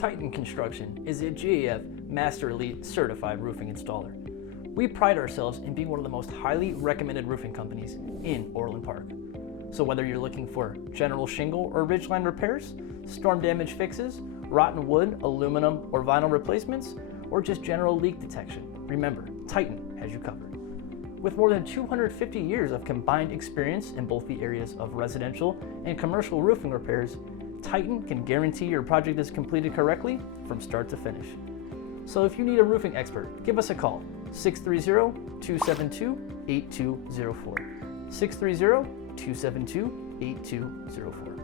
Titan Construction is a GAF Master Elite Certified Roofing Installer. We pride ourselves in being one of the most highly recommended roofing companies in Orland Park. So whether you're looking for general shingle or ridgeline repairs, storm damage fixes, rotten wood, aluminum, or vinyl replacements, or just general leak detection, remember, Titan has you covered. With more than 250 years of combined experience in both the areas of residential and commercial roofing repairs, Titan can guarantee your project is completed correctly from start to finish. So if you need a roofing expert, give us a call, 630-272-8204. 630-272-8204.